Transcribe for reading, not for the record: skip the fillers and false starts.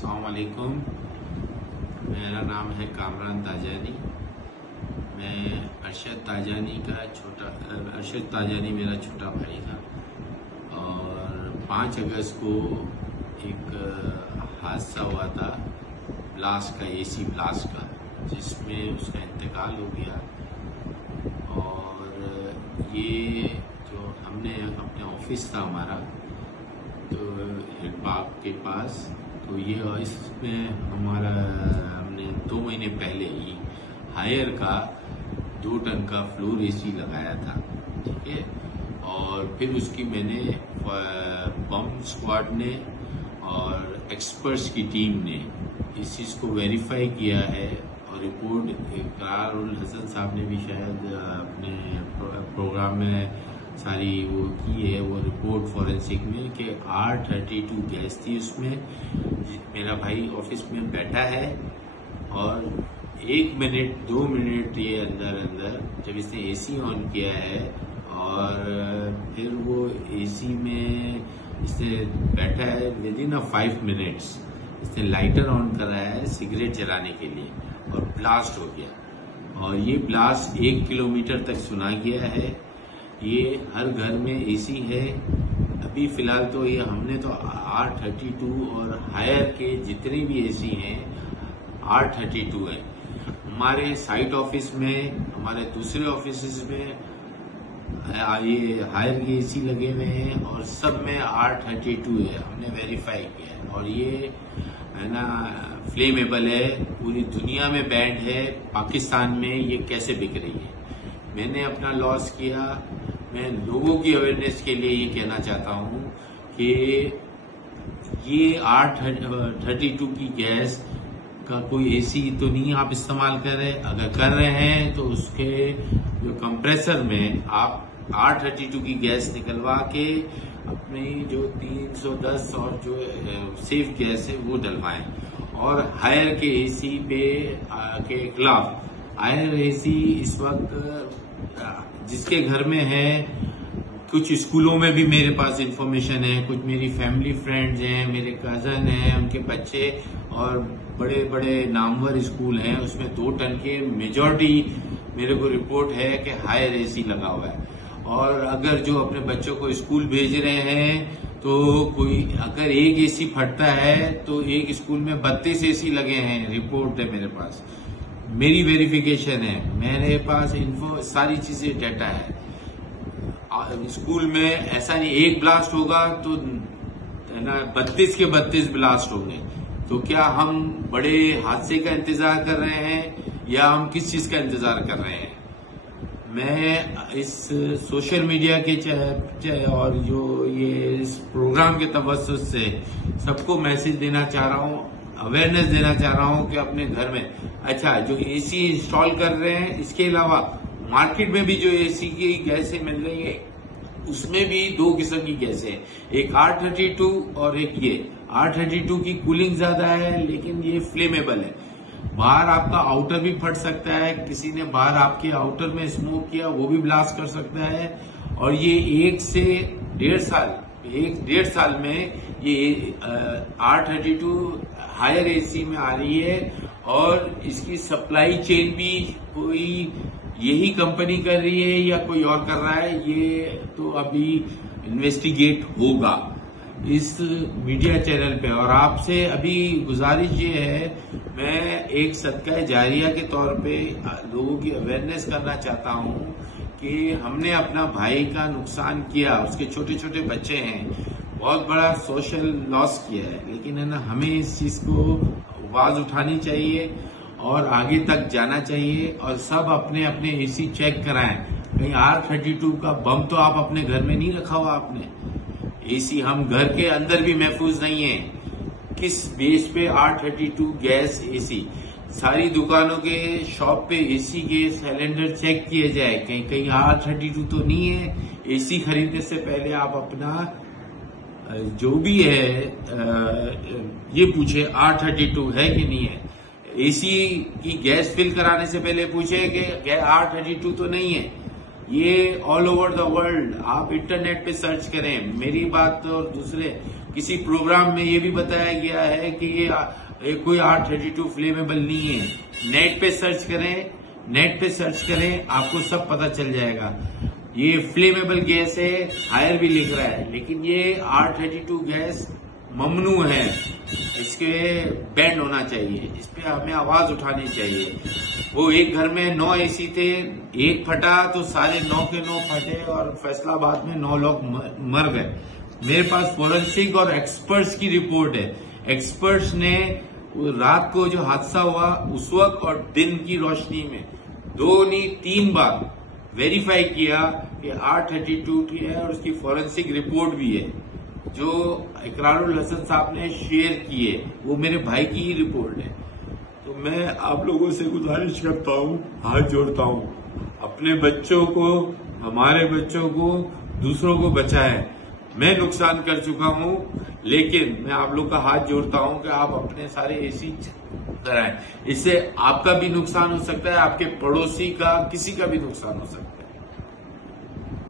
अस्सलाम वालेकुम। मेरा नाम है कामरान ताजानी। मैं अरशद ताजानी मेरा छोटा भाई था और 5 अगस्त को एक हादसा हुआ था ब्लास्ट का, एसी ब्लास्ट का, जिसमें उसका इंतकाल हो गया। और ये जो हमने अपने ऑफिस था हमारा तो हेड पार्क के पास, तो ये इसमें हमने 2 महीने पहले ही हायर का 2 टन का फ्लोर एसी लगाया था, ठीक है। और फिर उसकी मैंने बम स्क्वाड ने और एक्सपर्ट्स की टीम ने इस चीज़ को वेरीफाई किया है और रिपोर्ट इकरार उल हसन साहब ने भी शायद अपने प्रोग्राम में सारी वो की है, वो रिपोर्ट फॉरेंसिक में, कि R32 गैस थी उसमें। मेरा भाई ऑफिस में बैठा है और 1 मिनट 2 मिनट ये अंदर जब इसने एसी ऑन किया है और फिर वो एसी में इसने बैठा है, विद इन 5 मिनट्स इसने लाइटर ऑन करा है सिगरेट जलाने के लिए और ब्लास्ट हो गया। और ये ब्लास्ट 1 किलोमीटर तक सुना गया है। ये हर घर में एसी है। अभी फिलहाल तो ये हमने तो R32 और हायर के जितने भी एसी हैं R32 है। हमारे साइट ऑफिस में, हमारे दूसरे ऑफिस में ये हायर के एसी लगे हुए हैं और सब में R32 है, हमने वेरीफाई किया है। और ये है ना फ्लेमेबल है, पूरी दुनिया में बैंड है, पाकिस्तान में ये कैसे बिक रही है। मैंने अपना लॉस किया। मैं लोगों की अवेयरनेस के लिए ये कहना चाहता हूँ कि ये R32 की गैस का कोई एसी तो नहीं आप इस्तेमाल कर रहे। अगर कर रहे हैं तो उसके जो कंप्रेसर में आप R32 की गैस निकलवा के अपनी जो 310 और जो सेफ गैस है वो डलवाएं। और हायर के एसी के खिलाफ, हायर एसी इस वक्त जिसके घर में है, कुछ स्कूलों में भी मेरे पास इंफॉर्मेशन है, कुछ मेरी फैमिली फ्रेंड्स हैं, मेरे कजन हैं, उनके बच्चे, और बड़े बड़े नामवर स्कूल हैं, उसमें 2 टन के मेजॉरिटी मेरे को रिपोर्ट है कि हायर एसी लगा हुआ है। और अगर जो अपने बच्चों को स्कूल भेज रहे हैं तो कोई अगर एक एसी फटता है तो एक स्कूल में 32 एसी लगे हैं, रिपोर्ट है मेरे पास, मेरी वेरिफिकेशन है, मेरे पास इन्फो सारी चीजें डाटा है। स्कूल में ऐसा नहीं एक ब्लास्ट होगा तो है ना 32 के 32 ब्लास्ट होंगे। तो क्या हम बड़े हादसे का इंतजार कर रहे हैं या हम किस चीज का इंतजार कर रहे हैं? मैं इस सोशल मीडिया के और जो ये इस प्रोग्राम के तवज्जुह से सबको मैसेज देना चाह रहा हूँ, अवेयरनेस देना चाह रहा हूँ कि अपने घर में अच्छा जो एसी इंस्टॉल कर रहे हैं, इसके अलावा मार्केट में भी जो एसी की गैसें मिल रही है उसमें भी 2 किस्म की गैसें हैं, एक R32 और एक ये। R32 की कूलिंग ज्यादा है लेकिन ये फ्लेमेबल है। बाहर आपका आउटर भी फट सकता है, किसी ने बाहर आपके आउटर में स्मोक किया वो भी ब्लास्ट कर सकता है। और ये 1 से 1.5 साल में ये R32 हायर एसी में आ रही है और इसकी सप्लाई चेन भी कोई यही कंपनी कर रही है या कोई और कर रहा है, ये तो अभी इन्वेस्टिगेट होगा इस मीडिया चैनल पे। और आपसे अभी गुजारिश ये है, मैं एक सदका जारिया के तौर पे लोगों की अवेयरनेस करना चाहता हूँ कि हमने अपना भाई का नुकसान किया, उसके छोटे छोटे बच्चे हैं, बहुत बड़ा सोशल लॉस किया है, लेकिन है ना हमें इस चीज को आवाज उठानी चाहिए और आगे तक जाना चाहिए। और सब अपने अपने एसी चेक कराएं। कहीं R32 का बम तो आप अपने घर में नहीं रखा हुआ आपने। एसी हम घर के अंदर भी महफूज नहीं है। किस बेस पे R32 गैस एसी? सारी दुकानों के शॉप पे एसी के सिलेंडर चेक किए जाए, कहीं कहीं R32 तो नहीं है। एसी खरीदने से पहले आप अपना जो भी है ये पूछे R32 है कि नहीं है। एसी की गैस फिल कराने से पहले पूछे कि R32 तो नहीं है। ये ऑल ओवर द वर्ल्ड आप इंटरनेट पे सर्च करें, मेरी बात और दूसरे किसी प्रोग्राम में ये भी बताया गया है कि ये कोई R32 फ्लेमेबल नहीं है। नेट पे सर्च करें, आपको सब पता चल जाएगा। ये फ्लेमेबल गैस है, हायर भी लिख रहा है, लेकिन ये R32 गैस ममनू है, इसके बैंड होना चाहिए, इस पे हमें आवाज उठानी चाहिए। वो एक घर में 9 AC थे, एक फटा तो सारे 9 के 9 फटे और फैसलाबाद में 9 लोग मर गए। मेरे पास फोरेंसिक और एक्सपर्ट्स की रिपोर्ट है। एक्सपर्ट्स ने रात को जो हादसा हुआ उस वक्त और दिन की रोशनी में 2 नहीं 3 बार वेरीफाई किया कि R32 की है और उसकी फोरेंसिक रिपोर्ट भी है जो इकरारुल हसन साहब ने शेयर की है, वो मेरे भाई की ही रिपोर्ट है। तो मैं आप लोगों से गुजारिश करता हूँ, हाथ जोड़ता हूँ, अपने बच्चों को, हमारे बच्चों को, दूसरों को बचाएं। मैं नुकसान कर चुका हूँ, लेकिन मैं आप लोग का हाथ जोड़ता हूँ कि आप अपने सारे AC कराएं। इससे आपका भी नुकसान हो सकता है, आपके पड़ोसी का, किसी का भी नुकसान हो सकता है।